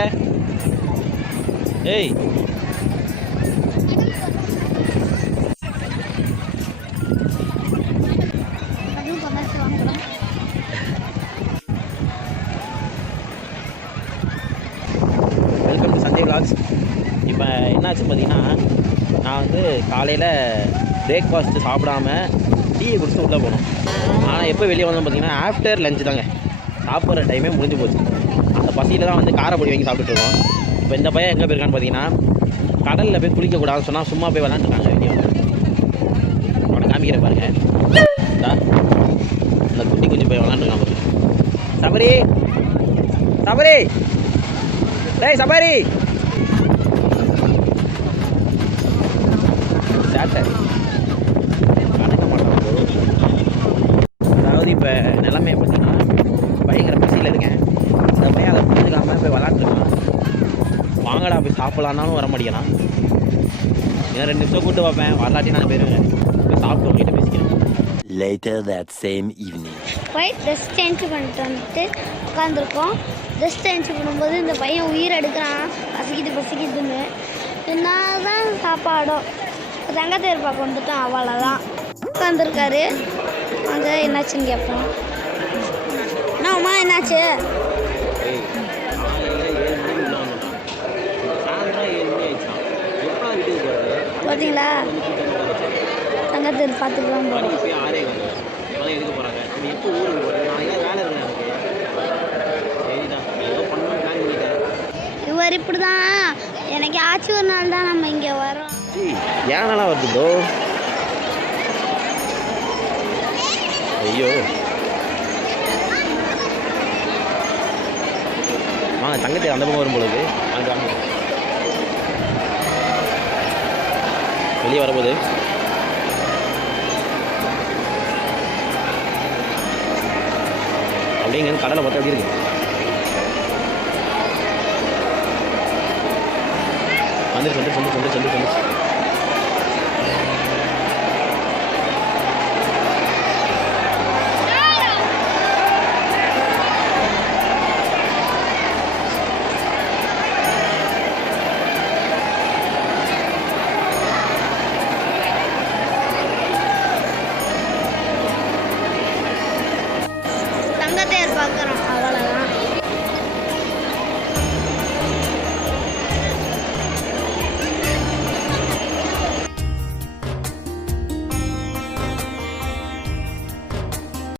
வரல. ஏய் welcome to Sanjay vlogs. இப்போ என்னாச்சு பார்த்தீங்கன்னா, நான் வந்து காலையில் பிரேக்ஃபாஸ்ட்டு சாப்பிடாம டீயை குடிச்சு உள்ளே போனோம். ஆனால் எப்போ வெளியே வந்தோம் பார்த்தீங்கன்னா ஆஃப்டர் லஞ்சு தாங்க. சாப்பிட்ற டைமே முடிஞ்சு போச்சு. அந்த பசியில் தான் வந்து காரப்பொடி வாங்கி சாப்பிட்டுருக்கோம். இப்போ இந்த பையன் எங்கே போயிருக்கான்னு பார்த்தீங்கன்னா, கடலில் போய் குளிக்கக்கூடாதுன்னு சொன்னால் சும்மா போய் விளாண்டுருக்காங்க வெளியே வந்து. அவனை காமிக்கிறேன் பாருங்க. அந்த குட்டி கொஞ்சம் போய் விளாண்டுருக்கான் பாருங்க. சபரி சபரி டேய் சபரி சேட்டை கணக்க மாட்டான். அதாவது இப்போ நிலைமையை பார்த்தீங்கன்னா பயங்கர பசியில் இருக்கேன். அந்த பையன் அதை புரிஞ்சுக்காம போய் விளாண்டுருக்கான். வாங்கடா போய் சாப்பிட்லான்னாலும் வர மாட்டேங்கிறான். இன்னும் 2 நிமிஷம் கூப்பிட்டு பார்ப்பேன், வரலாட்டி நான் போயிருவேன். போய் சாப்பிட்டு உங்ககிட்ட பேசிக்கிறேன். Later that same evening. போய் ட்ரெஸ் சேஞ்ச் பண்ணிட்டு வந்துட்டு உட்காந்துருக்கோம். ட்ரெஸ் சேஞ்ச் பண்ணும்போது இந்த பையன் உயிர் எடுக்கிறான், பசிக்குதுன்னு. என்ன தான் சாப்பாடோ தங்கத்தேர் பார்க்க வந்துட்டோம், அவளை தான் உட்காந்துருக்காரு. அங்கே என்னாச்சுன்னு கேட்போம். அம்மா என்னாச்சு? பார்த்தீங்களா, தங்கத்தேர் பார்த்துக்கலாம் போகிறோம். இவர் இப்படி தான் எனக்கு ஆச்சு ஒரு நாள் தான் நம்ம இங்கே வரோம். ஏன்னா வருது ஐயோ. வாங்க தங்கத்தேர் அந்த பக்கம் வரும் பொழுது அங்கே வாங்க வெளியே வரும்போது அப்படிங்க கடலை பார்த்தா எப்படி இருக்கு. வந்துருச்சு.